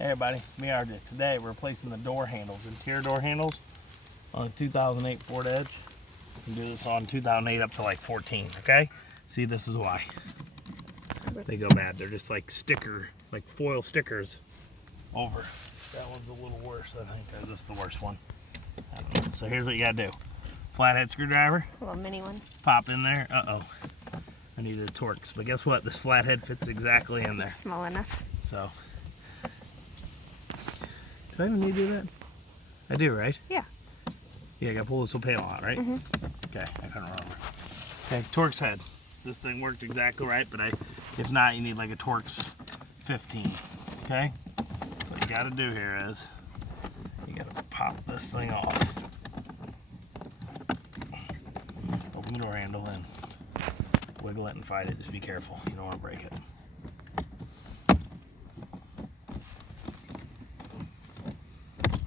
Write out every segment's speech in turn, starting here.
Hey everybody, it's me RJ. Today we're replacing the door handles, interior door handles on a 2008 Ford Edge. We can do this on 2008 up to like 14, okay? See, this is why. They go bad. They're just like foil stickers over. That one's a little worse, I think. This is the worst one. I don't know. So here's what you gotta do. Flathead screwdriver. A little mini one. Pop in there. Uh-oh. I needed a Torx, but guess what? This flathead fits exactly in there. It's small enough. So, do I even need to do that? I do, right? Yeah. Yeah, I gotta pull this whole panel out, right? Mm-hmm. Okay, I couldn't remember. Okay, Torx head. This thing worked exactly right, but if not, you need like a Torx 15. Okay? What you gotta do here is, you gotta pop this thing off. Open the door handle and wiggle it and fight it. Just be careful. You don't want to break it.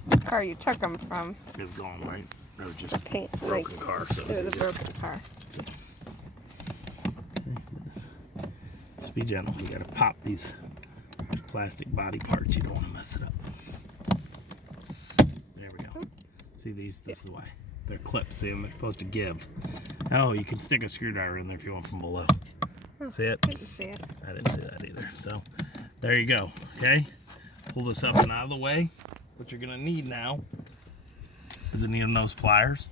The car you took them from. It's gone, right? It was just Paint, a broken car, so it was a broken car. So, just be gentle. You gotta pop these plastic body parts. You don't want to mess it up. There we go. See these? This is why. They're clips. See them? They're supposed to give. Oh, you can stick a screwdriver in there if you want from below. Oh, see it? I didn't see it. I didn't see that either. So, there you go. Okay? Pull this up and out of the way. What you're gonna need now is a needle nose pliers.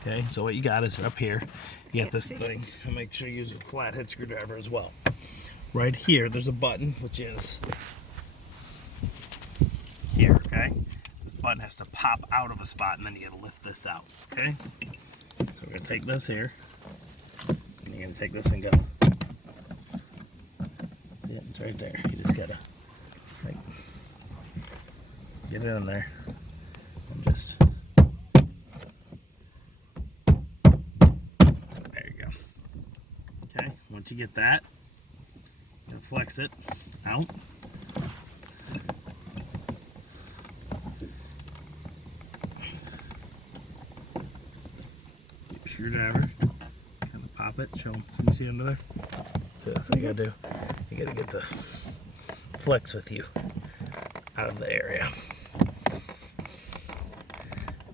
Okay, so what you got is up here, you got this thing, and make sure you use a flathead screwdriver as well. Right here, there's a button, which is here, okay? This button has to pop out of a spot, and then you gotta lift this out, okay? So we're gonna take this here, and you're gonna take this and go. Yeah, it's right there. You just gotta get it in there, and just, there you go. Okay, once you get that, you're gonna flex it out. Keep your screwdriver, kind of pop it, show them, can you see under there? So that's what you gotta do. You gotta get the flex with you out of the area.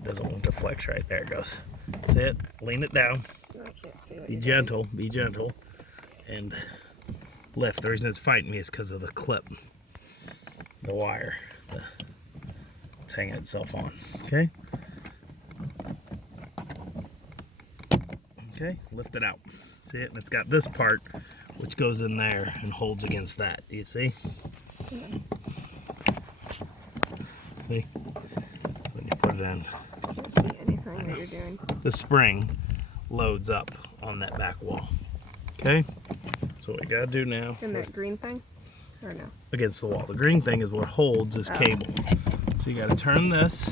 Doesn't want to flex right there. It goes. See it? Lean it down. I can't see what be gentle. Be gentle. And lift. The reason it's fighting me is because of the clip. The wire. It's hanging itself on. Okay? Okay? Lift it out. See it? And it's got this part which goes in there and holds against that. Do you see? Yeah. See? When you put it in. I can't see anything that you're doing. The spring loads up on that back wall. Okay? So what you gotta do now. And that green thing? Or no? Against the wall. The green thing is what holds this cable. So you gotta turn this,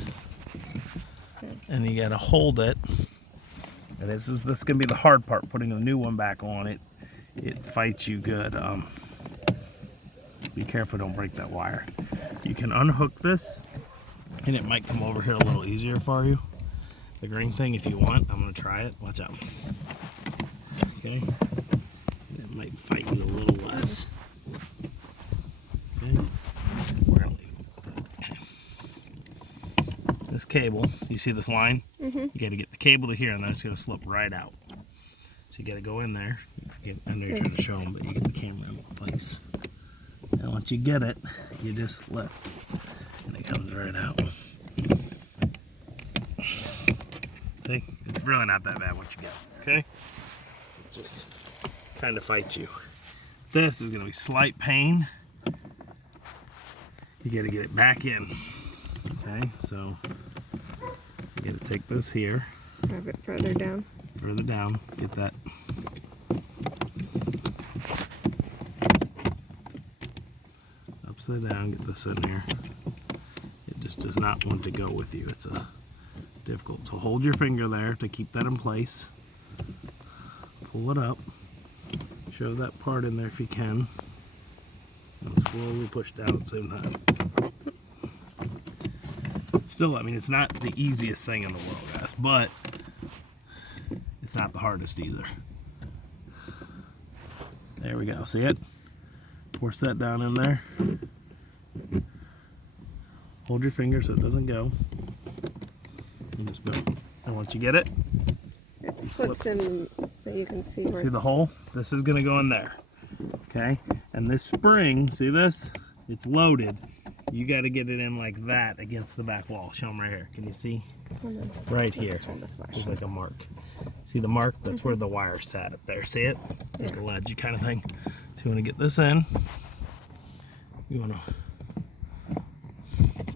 and you gotta hold it. And this is gonna be the hard part, putting the new one back on it. It fights you good. Be careful, don't break that wire. You can unhook this, and it might come over here a little easier for you. The green thing, if you want. I'm gonna try it. Watch out. Okay. It might fight you a little less. Okay. We're gonna leave. Okay. This cable, you see this line? Mm-hmm. You gotta get the cable to here, and then it's gonna slip right out. So you gotta go in there. I know you're trying to show them, but you get the camera in place. And once you get it, you just lift, and it comes right out. See? It's really not that bad what you get, okay? It just kind of fights you. This is gonna be slight pain. You gotta get it back in, okay? So you gotta take this here. A bit further down. Further down, get that. Upside down, get this in here. It just does not want to go with you. It's difficult. So hold your finger there to keep that in place. Pull it up. Shove that part in there if you can. And slowly push down at the same time. Still, I mean, it's not the easiest thing in the world, guys, but it's not the hardest either. There we go. See it? Force that down in there. hold your finger so it doesn't go. And just boom. And once you get it, It slips in so you can see where see the hole? This is gonna go in there. Okay? And this spring, see this? It's loaded. You gotta get it in like that against the back wall. Show them right here. Can you see? Right here. There's like a mark. See the mark? That's where the wire sat up there. See it? Like a ledge kind of thing. So you wanna get this in. You wanna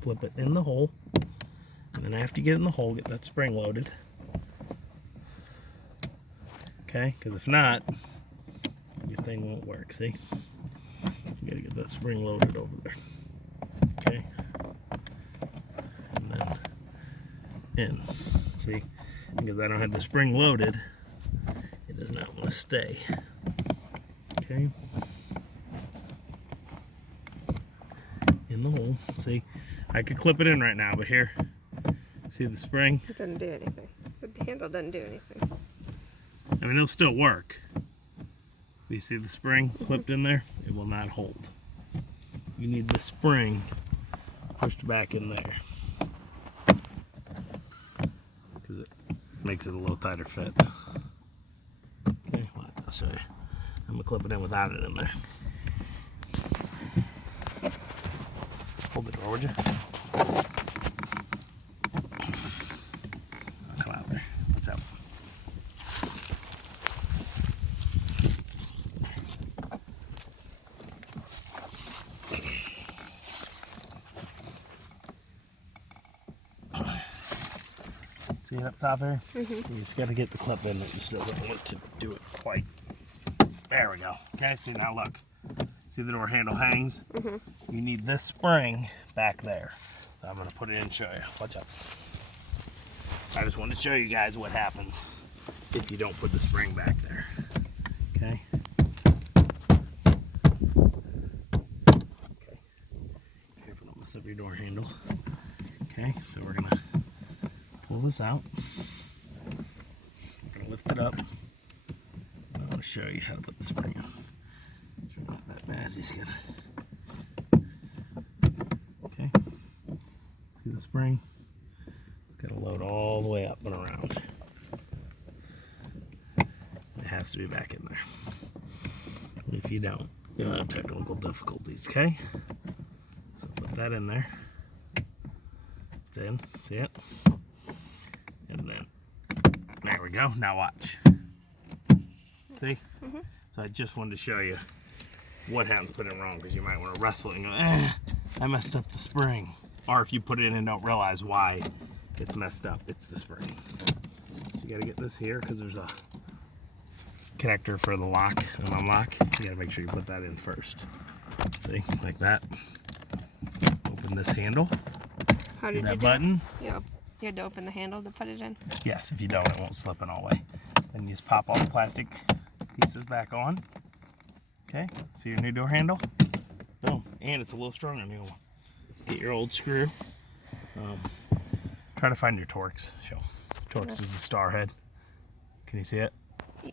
flip it in the hole. And then after you get it in the hole, get that spring loaded. Okay? Because if not, your thing won't work. See? You gotta get that spring loaded over there. Okay? And then in. See? Because I don't have the spring loaded, it does not want to stay. Okay? In the hole. See? I could clip it in right now, but here, see the spring? It doesn't do anything. The handle doesn't do anything. I mean, it'll still work. You see the spring clipped in there? It will not hold. You need the spring pushed back in there because it makes it a little tighter fit. Okay, well, I'll show you. I'm gonna clip it in without it in there. Hold the door, would you? I'll come out there. Watch out. See it up top here? You just got to get the clip in it. You still don't want to do it quite. There we go. Okay, see now look. See the door handle hangs? You need this spring back there. So I'm going to put it in and show you. Watch out. I just wanted to show you guys what happens if you don't put the spring back there. Okay? Okay. Careful, don't mess up your door handle. Okay, so we're going to pull this out. We're going to lift it up. I want to show you how to put the spring in. It's not that bad. Just gotta. Okay. See the spring? It's got to load all the way up and around. It has to be back in there. If you don't, you'll have technical difficulties. Okay. So put that in there. It's in. See it? And then, there we go. Now watch. See? So I just wanted to show you what happens putting it wrong, because you might want to wrestle it and go, I messed up the spring. Or if you put it in and don't realize why it's messed up, it's the spring. So you got to get this here, because there's a connector for the lock and unlock. You got to make sure you put that in first. See? Like that. Open this handle. How See did that you button? Yep. You had to open the handle to put it in? Yes, if you don't, it won't slip in all the way. Then you just pop all the plastic pieces back on. Okay, see your new door handle? Boom, and it's a little stronger than the old one. Get your old screw. Try to find your Torx. Show. Torx is the star head. Can you see it?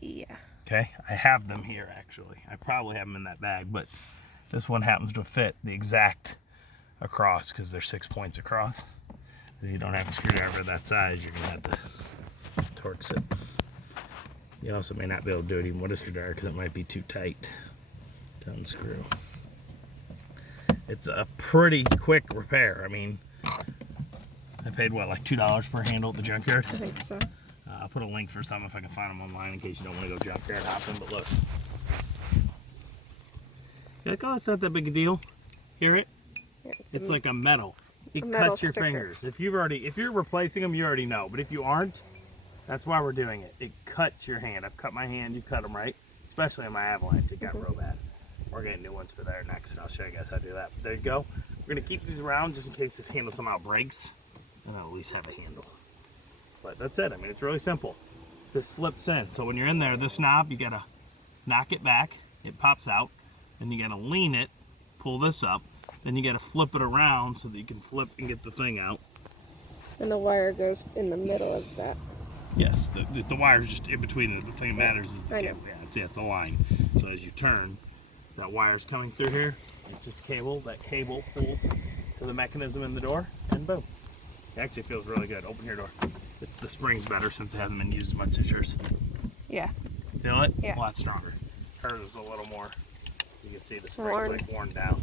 Yeah. Okay, I have them here actually. I probably have them in that bag, but this one happens to fit the exact across because there's 6 points across. If you don't have a screwdriver that size, you're gonna have to Torx it. You also may not be able to do it even with a screwdriver because it might be too tight to unscrew. It's a pretty quick repair. I mean, I paid what, like $2 per handle at the junkyard? I think so. I'll put a link for some if I can find them online in case you don't want to go junkyard hopping, but look. You're like, oh, it's not that big a deal. Hear it? Yeah, It's like a metal. It metal cuts your sticker. fingers. If you're replacing them, you already know. But if you aren't, that's why we're doing it. It cuts your hand. I've cut my hand. You cut them, right? Especially on my Avalanche, it got real bad. We're getting new ones for there next, and I'll show you guys how to do that. But there you go. We're gonna keep these around just in case this handle somehow breaks, and I'll at least have a handle. But that's it. I mean, it's really simple. This slips in. So when you're in there, this knob, you gotta knock it back. It pops out. Then you gotta lean it, pull this up. Then you gotta flip it around so that you can flip and get the thing out. And the wire goes in the middle of that. Yes, the wire's just in between it. The thing that matters is the I know. cable. Yeah, it's a line. So as you turn, that wire's coming through here. It's just a cable. That cable pulls to the mechanism in the door, and boom. It actually feels really good. Open your door. The spring's better since it hasn't been used as much as yours. Yeah. Feel it? Yeah. A lot stronger. Hers is a little more, you can see the spring's like worn down.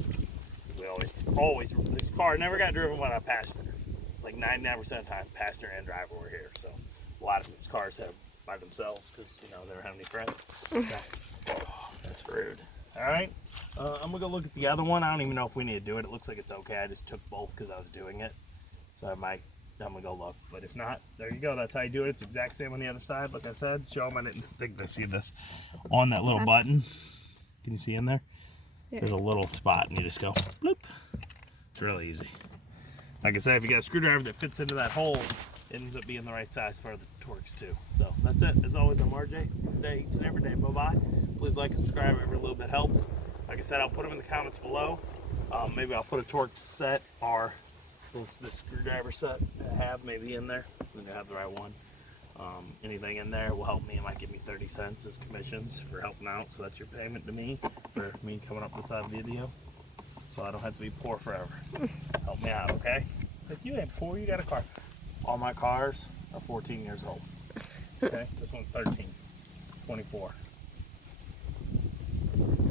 We always, this car never got driven by a passenger. Like 99% of the time, passenger and driver were here. So a lot of these cars have by themselves because, you know, they don't have any friends. So, that's rude. All right, I'm gonna go look at the other one. I don't even know if we need to do it. It looks like it's okay. I just took both because I was doing it. So I'm gonna go look. But if not, there you go. That's how you do it. It's exact same on the other side. Like I said, show them. I didn't think they see this on that little button. Can you see in there? Yeah. There's a little spot and you just go bloop. It's really easy. Like I said, if you got a screwdriver that fits into that hole, it ends up being the right size for the Torx too. So that's it. As always, I'm RJ. See you today, each and every day. Bye-bye. Please like and subscribe. Every little bit helps. Like I said, I'll put them in the comments below. Maybe I'll put a Torx set or this screwdriver set that I have maybe in there. Then I have the right one. Anything in there will help me. It might give me 30 cents as commissions for helping out. So that's your payment to me for me coming up with that video. So I don't have to be poor forever. Help me out, okay? If you ain't poor, you got a car. All my cars are 14 years old. Okay, this one's 13, 24.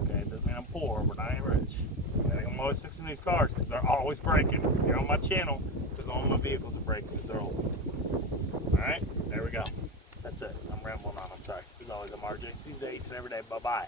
Okay, doesn't mean I'm poor, but I ain't rich. I'm always fixing these cars because they're always breaking. You're on my channel because all my vehicles are breaking because they're old. Alright, there we go. That's it. I'm rambling on. I'm sorry. As always, I'm RJ. See you each and every day. Bye-bye.